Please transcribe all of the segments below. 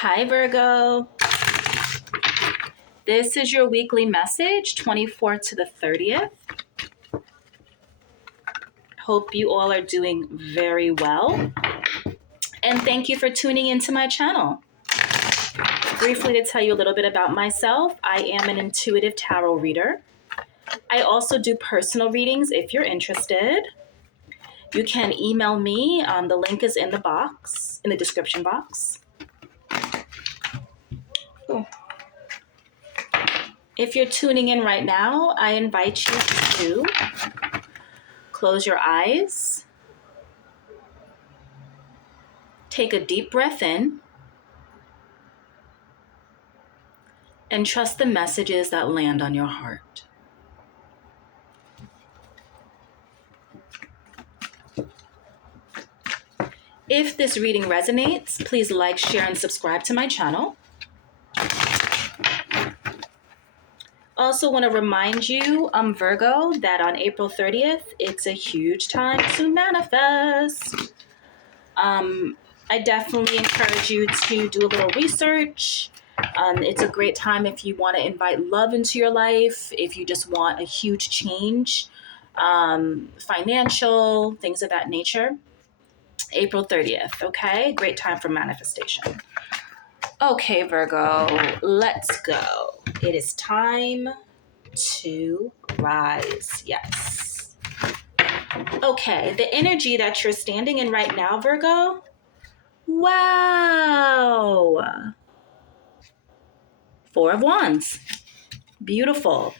Hi, Virgo. This is your weekly message, 24th to the 30th. Hope you all are doing very well. And thank you for tuning into my channel. Briefly to tell you a little bit about myself, I am an intuitive tarot reader. I also do personal readings if you're interested. You can email me. The link is in the description box. Ooh. If you're tuning in right now, I invite you to close your eyes, take a deep breath in, and trust the messages that land on your heart. If this reading resonates, please like, share, and subscribe to my channel. Also want to remind you, Virgo, that on April 30th, it's a huge time to manifest. I definitely encourage you to do a little research. It's a great time if you want to invite love into your life, if you just want a huge change, financial, things of that nature. April 30th, okay? Great time for manifestation. Okay, Virgo, let's go. It is time to rise. Yes. Okay, the energy that you're standing in right now, Virgo. Wow. Four of Wands. Beautiful.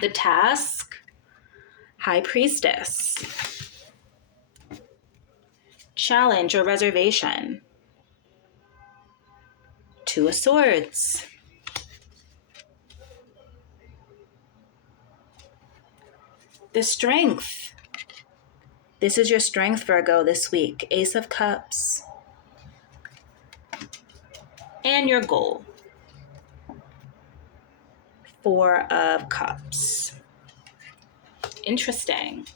The Task. High Priestess. Challenge or Reservation. Two of Swords. The Strength. This is your strength, Virgo, this week. Ace of Cups. And your goal. Four of Cups. Interesting.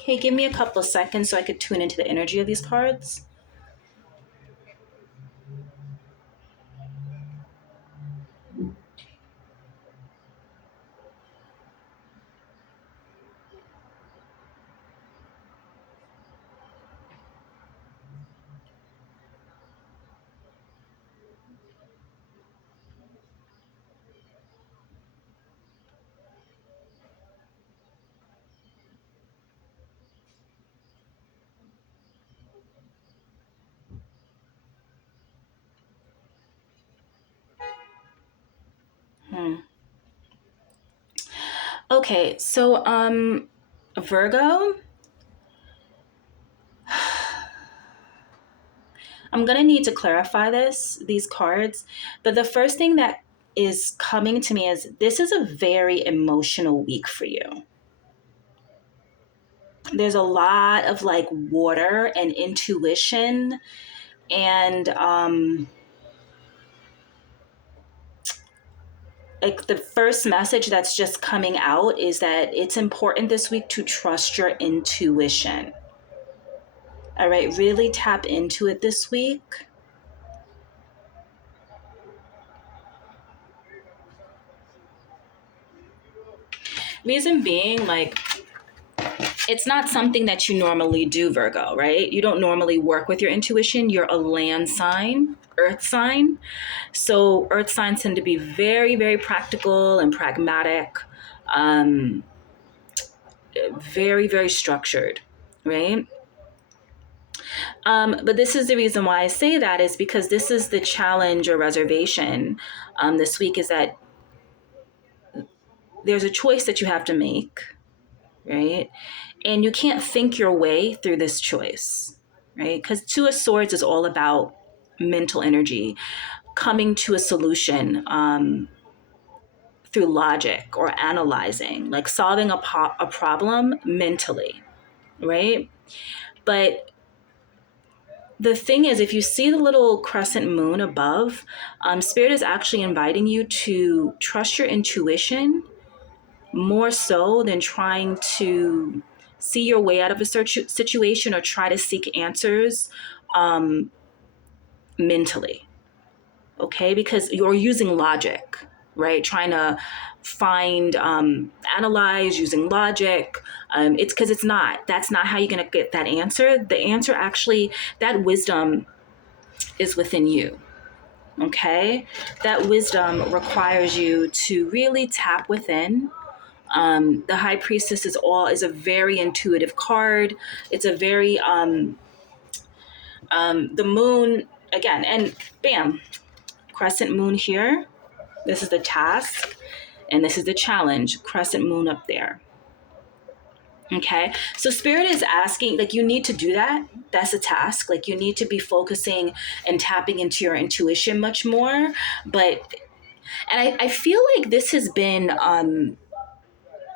Okay, give me a couple of seconds so I could tune into the energy of these cards. Okay, so Virgo, I'm gonna need to clarify these cards, but the first thing that is coming to me is this is a very emotional week for you. There's a lot of like water and intuition, and like the first message that's just coming out is that it's important this week to trust your intuition. All right, really tap into it this week. Reason being, like, it's not something that you normally do, Virgo, right? You don't normally work with your intuition. You're a land sign, earth sign. So earth signs tend to be very, very practical and pragmatic, very, very structured, right? But this is the reason why I say that is because this is the challenge or reservation this week, is that there's a choice that you have to make, right? And you can't think your way through this choice, right? Because Two of Swords is all about mental energy, coming to a solution through logic or analyzing, like solving a problem mentally, right? But the thing is, if you see the little crescent moon above, Spirit is actually inviting you to trust your intuition more so than trying to see your way out of a situation or try to seek answers mentally, okay? Because you're using logic, right? Trying to find, analyze using logic. It's because that's not how you're going to get that answer. The answer actually, that wisdom is within you. Okay, that wisdom requires you to really tap within. The High Priestess is a very intuitive card. It's a very the moon again, and bam, crescent moon here. This is the task, and this is the challenge. Crescent moon up there. Okay, so Spirit is asking, like, you need to do that. That's a task. Like, you need to be focusing and tapping into your intuition much more. And I feel like this has been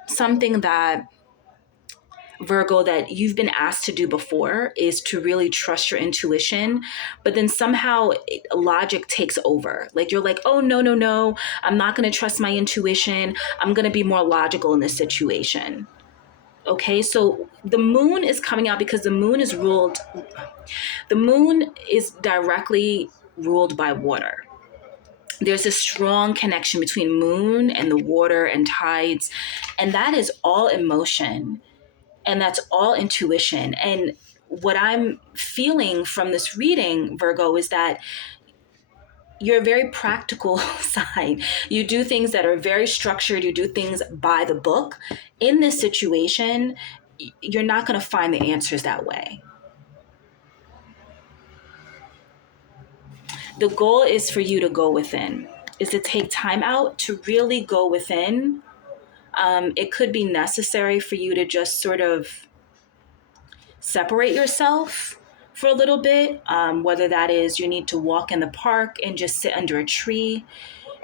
something that, Virgo, that you've been asked to do before, is to really trust your intuition. But then somehow logic takes over. Like, you're like, oh, no, no, no, I'm not going to trust my intuition. I'm going to be more logical in this situation. Okay, so the moon is coming out because the moon is directly ruled by water. There's a strong connection between moon and the water and tides, and that is all emotion, and that's all intuition. And what I'm feeling from this reading, Virgo, is that you're a very practical side. You do things that are very structured. You do things by the book. In this situation, you're not going to find the answers that way. The goal is for you to go within, is to take time out to really go within. It could be necessary for you to just sort of separate yourself for a little bit, whether that is you need to walk in the park and just sit under a tree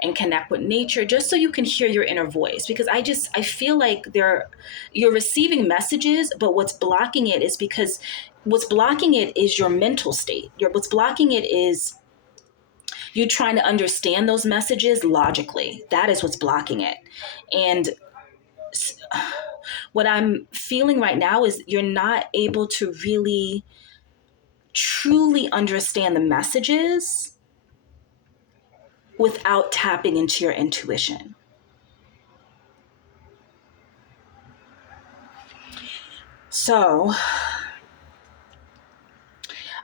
and connect with nature, just so you can hear your inner voice. Because I feel like you're receiving messages, but what's blocking it is your mental state. What's blocking it is you trying to understand those messages logically. That is what's blocking it. And what I'm feeling right now is you're not able to really truly understand the messages without tapping into your intuition. So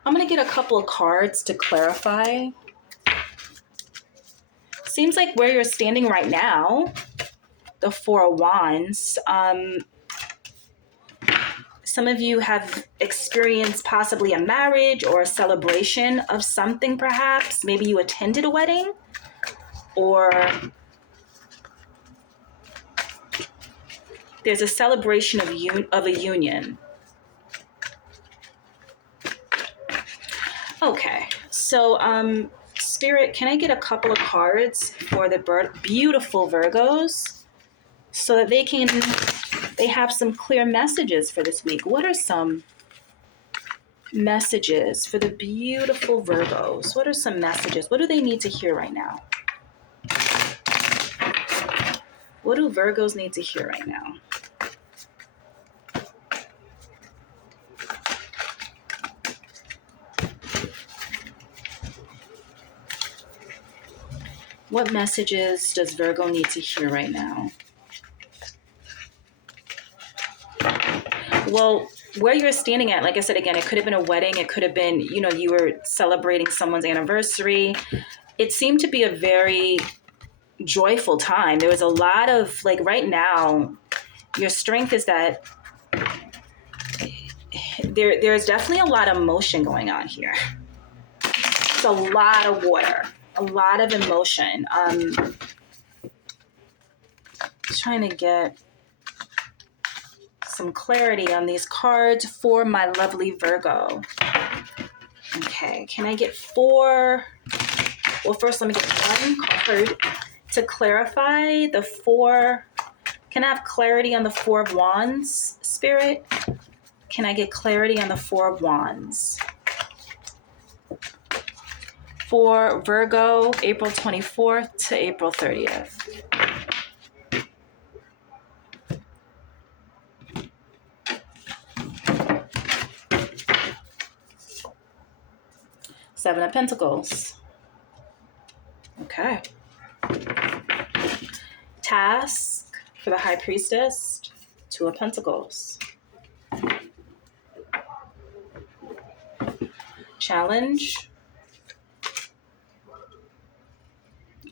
I'm going to get a couple of cards to clarify. Seems like where you're standing right now, the Four of Wands, some of you have experienced possibly a marriage or a celebration of something, perhaps. Maybe you attended a wedding, or there's a celebration of a union. Okay, so Spirit, can I get a couple of cards for the beautiful Virgos so that they have some clear messages for this week? What are some messages for the beautiful Virgos? What are some messages? What do they need to hear right now? What do Virgos need to hear right now? What messages does Virgo need to hear right now? Well, where you're standing at, like I said, again, it could have been a wedding. It could have been, you were celebrating someone's anniversary. It seemed to be a very joyful time. There was a lot of, like, right now, your strength is that there's definitely a lot of emotion going on here. It's a lot of water, a lot of emotion. Trying to get some clarity on these cards for my lovely Virgo. Okay, can I get 4? Well, first let me get one card to clarify the 4. Can I have clarity on the 4 of Wands, Spirit? Can I get clarity on the 4 of Wands? For Virgo, April 24th to April 30th. Seven of Pentacles. Okay. Task for the High Priestess. Two of Pentacles. Challenge.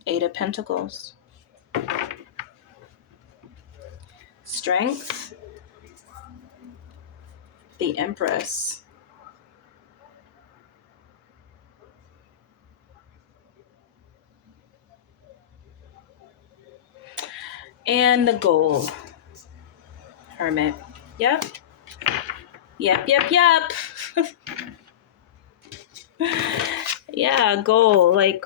Eight of Pentacles. Strength. The Empress. And the Goal. Hermit. Yep. Yep. Yeah, goal. Like,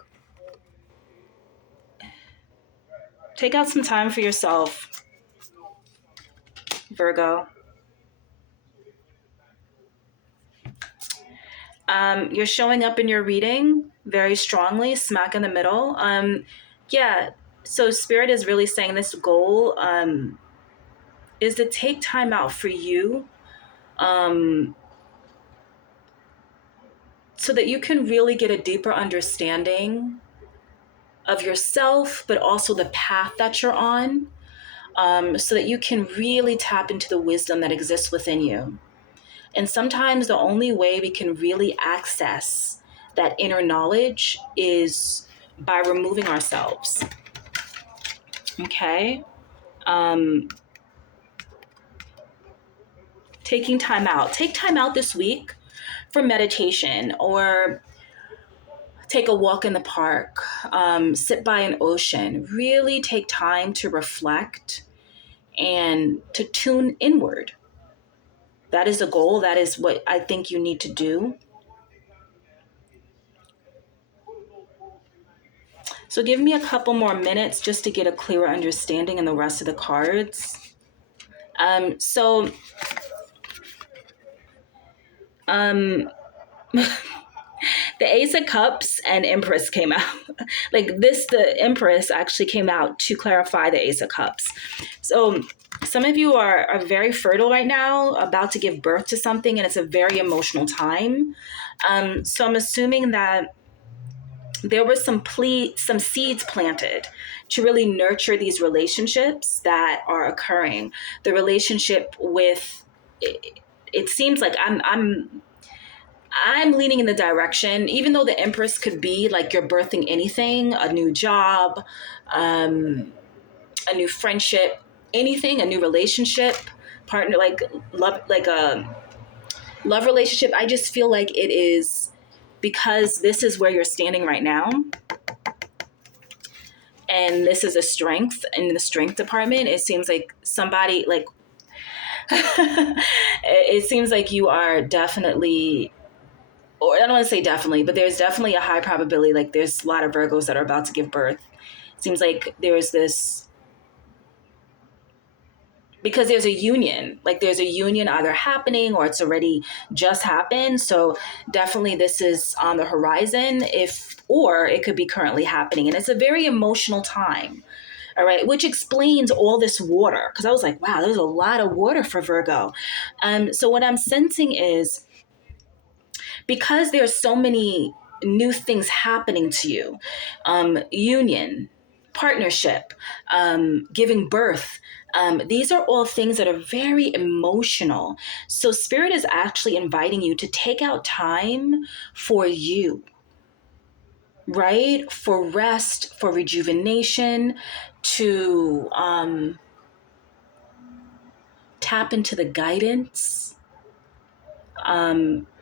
take out some time for yourself, Virgo. You're showing up in your reading very strongly, smack in the middle. Yeah, so Spirit is really saying this goal is to take time out for you, so that you can really get a deeper understanding of yourself, but also the path that you're on, so that you can really tap into the wisdom that exists within you. And sometimes the only way we can really access that inner knowledge is by removing ourselves. Okay? Taking time out. Take time out this week for meditation, or take a walk in the park, sit by an ocean. Really take time to reflect and to tune inward. That is a goal. That is what I think you need to do. So give me a couple more minutes just to get a clearer understanding in the rest of the cards. So the Ace of Cups and Empress came out. Like this, the Empress actually came out to clarify the Ace of Cups. So some of you are very fertile right now, about to give birth to something, and it's a very emotional time. So I'm assuming that there were some seeds planted to really nurture these relationships that are occurring. The relationship with it seems like I'm leaning in the direction, even though the Empress could be like you're birthing anything, a new job, a new friendship, anything, a new relationship, partner, like love, like a love relationship. I just feel like it is, because this is where you're standing right now. And this is a strength in the strength department. It seems like somebody like, it seems like you are definitely, or I don't want to say definitely, but there's definitely a high probability, like there's a lot of Virgos that are about to give birth. It seems like there's this, because there's a union, like there's a union either happening or it's already just happened. So definitely this is on the horizon, or it could be currently happening. And it's a very emotional time. All right, which explains all this water. Because I was like, wow, there's a lot of water for Virgo. So what I'm sensing is, because there's so many new things happening to you, union, partnership, giving birth, these are all things that are very emotional. So Spirit is actually inviting you to take out time for you, right? For rest, for rejuvenation, to tap into the guidance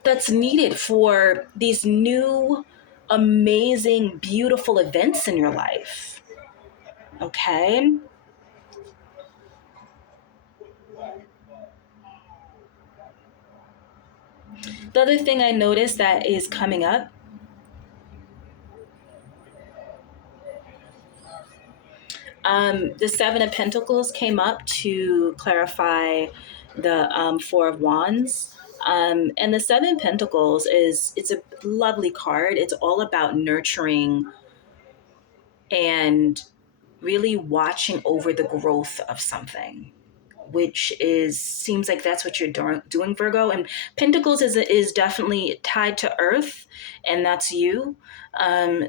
that's needed for these new, amazing, beautiful events in your life. Okay? The other thing I noticed that is coming up, the Seven of Pentacles came up to clarify the Four of Wands. And the Seven of Pentacles it's a lovely card. It's all about nurturing and really watching over the growth of something. which is seems like that's what you're doing, Virgo. And Pentacles is definitely tied to Earth, and that's you.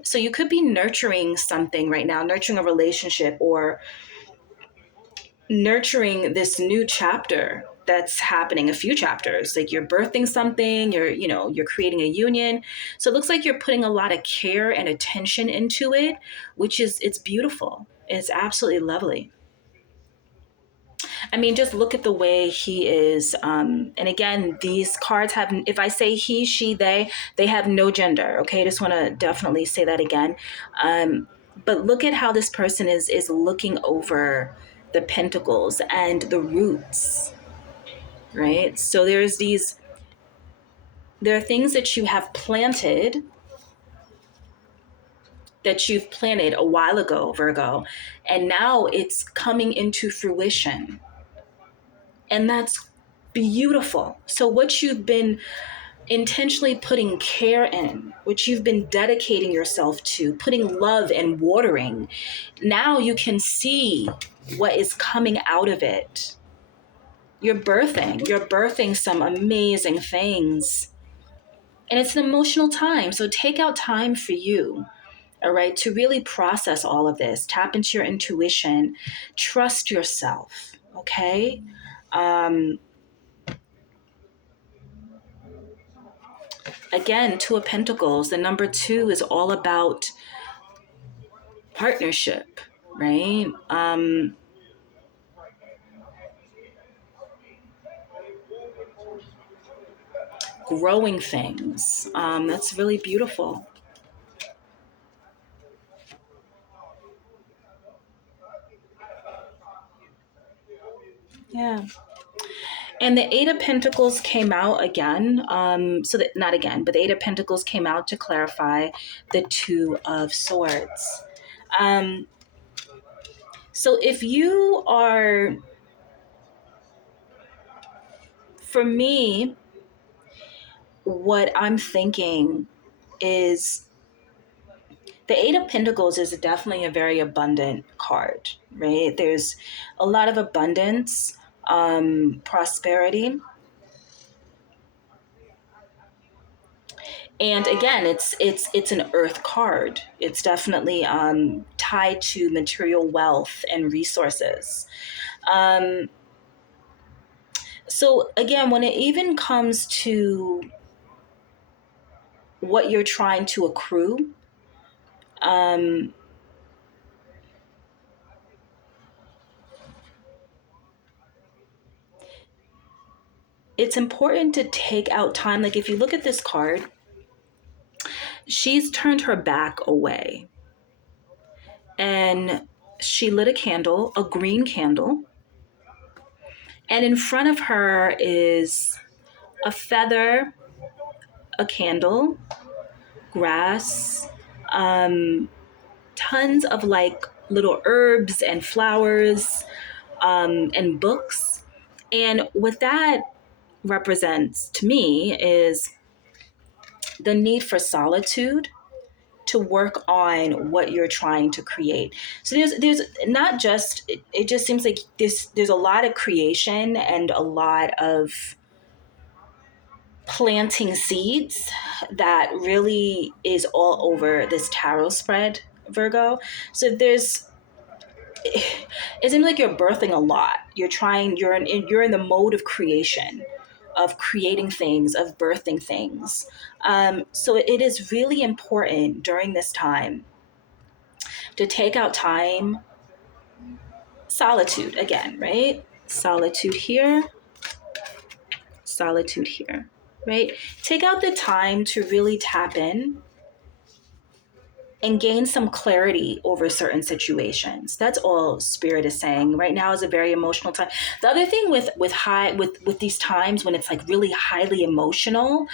So you could be nurturing something right now, nurturing a relationship, or nurturing this new chapter that's happening, a few chapters. Like you're birthing something, you're creating a union. So it looks like you're putting a lot of care and attention into it, which is, it's beautiful. It's absolutely lovely. I mean, just look at the way he is. And again, these cards have, if I say he, she, they have no gender. Okay. I just want to definitely say that again. But look at how this person is looking over the pentacles and the roots, right? So there are things that you have planted, that you've planted a while ago, Virgo, and now it's coming into fruition. And that's beautiful. So what you've been intentionally putting care in, which you've been dedicating yourself to, putting love and watering, now you can see what is coming out of it. You're birthing some amazing things. And it's an emotional time. So take out time for you, all right, to really process all of this. Tap into your intuition. Trust yourself, okay? Um, Again, Two of Pentacles, the number two is all about partnership, right? Growing things. That's really beautiful. Yeah. And the Eight of Pentacles came out again. So that, not again, but the Eight of Pentacles came out to clarify the Two of Swords. Um, so if you are, for me, what I'm thinking is the Eight of Pentacles is definitely a very abundant card, right? There's a lot of abundance, prosperity. And again, it's an earth card. It's definitely tied to material wealth and resources. Um, so again, when it even comes to what you're trying to accrue, um, it's important to take out time. Like if you look at this card, she's turned her back away and she lit a candle, a green candle, and in front of her is a feather, a candle, grass, um, tons of like little herbs and flowers, and books. And what that represents to me is the need for solitude to work on what you're trying to create. So there's not just, it just seems like there's a lot of creation and a lot of planting seeds that really is all over this tarot spread, Virgo. So it seems like you're birthing a lot. You're in the mode of creation, of creating things, of birthing things. So it is really important during this time to take out time, solitude again, right? Solitude here, right? Take out the time to really tap in and gain some clarity over certain situations. That's all spirit is saying. Right now is a very emotional time. The other thing with these times when it's like really highly emotional,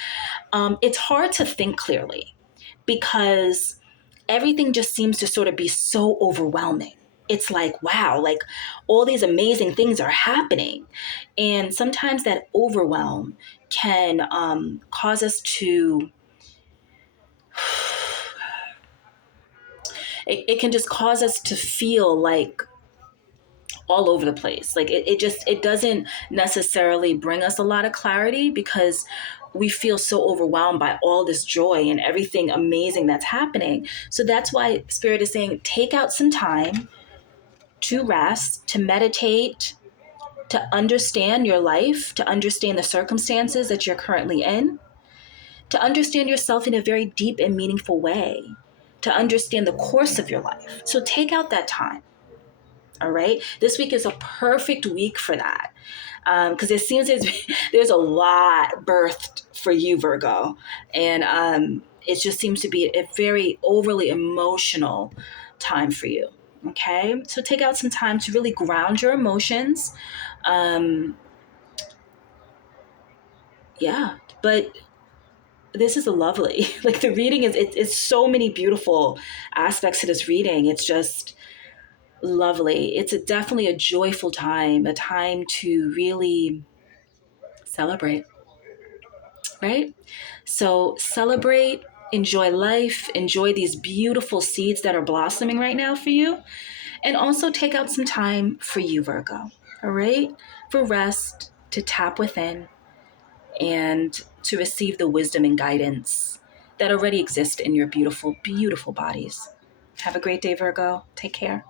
it's hard to think clearly because everything just seems to sort of be so overwhelming. It's like, wow, like all these amazing things are happening. And sometimes that overwhelm can cause us to, it can just cause us to feel like all over the place. Like it doesn't necessarily bring us a lot of clarity because we feel so overwhelmed by all this joy and everything amazing that's happening. So that's why Spirit is saying take out some time to rest, to meditate, to understand your life, to understand the circumstances that you're currently in, to understand yourself in a very deep and meaningful way, to understand the course of your life. So take out that time. All right. This week is a perfect week for that. Because it seems there's a lot birthed for you, Virgo. And it just seems to be a very overly emotional time for you. Okay. So take out some time to really ground your emotions. Um, yeah. But this is a lovely, like the reading is, it's so many beautiful aspects to this reading. It's just lovely. It's definitely a joyful time, a time to really celebrate, right? So celebrate, enjoy life, enjoy these beautiful seeds that are blossoming right now for you, and also take out some time for you, Virgo, all right? For rest, to tap within, and to receive the wisdom and guidance that already exist in your beautiful, beautiful bodies. Have a great day, Virgo. Take care.